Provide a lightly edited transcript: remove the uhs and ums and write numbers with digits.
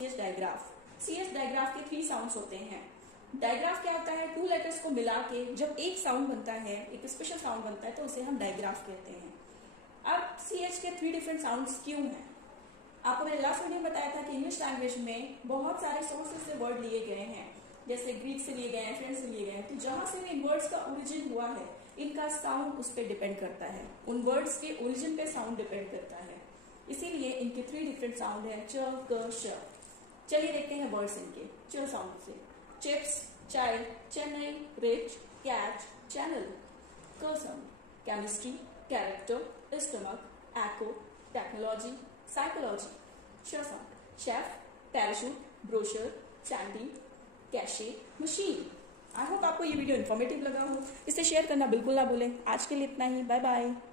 CS digraph. CS digraph के 3 sounds होते हैं। डायग्राफ क्या होता है? 2 लेटर्स को मिला के जब एक साउंड बनता है, एक स्पेशल साउंड बनता है, तो उसे हम डायग्राफ कहते हैं। अब CH के 3 डिफरेंट साउंड्स क्यों हैं? आपको मैंने लास्ट वीडियो में बताया था कि इंग्लिश लैंग्वेज में बहुत सारे सोर्सेज से वर्ड लिए गए हैं, जैसे ग्रीक से लिए गए हैं, फ्रेंच से लिए गए हैं। तो जहां से इन वर्ड्स का ओरिजिन हुआ है, इनका साउंड उस पर डिपेंड करता है, उन वर्ड्स के ओरिजिन पे साउंड डिपेंड करता है। इसीलिए इनके 3 डिफरेंट साउंड है, च, क, श। चलिए देखते हैं वर्ड्स इनके च साउंड से। चिप्स, चाय, चेन्नई, रिच, कैच, चैनल। क साउंड, केमिस्ट्री, कैरेक्टर, स्टमक, एको, टेक्नोलॉजी, साइकोलॉजी। श sound, chef, parachute, brochure, Sandy, cache, machine. I hope आपको ये वीडियो इन्फॉर्मेटिव लगा हो। इसे शेयर करना बिल्कुल ना भूलें। आज के लिए इतना ही। Bye bye.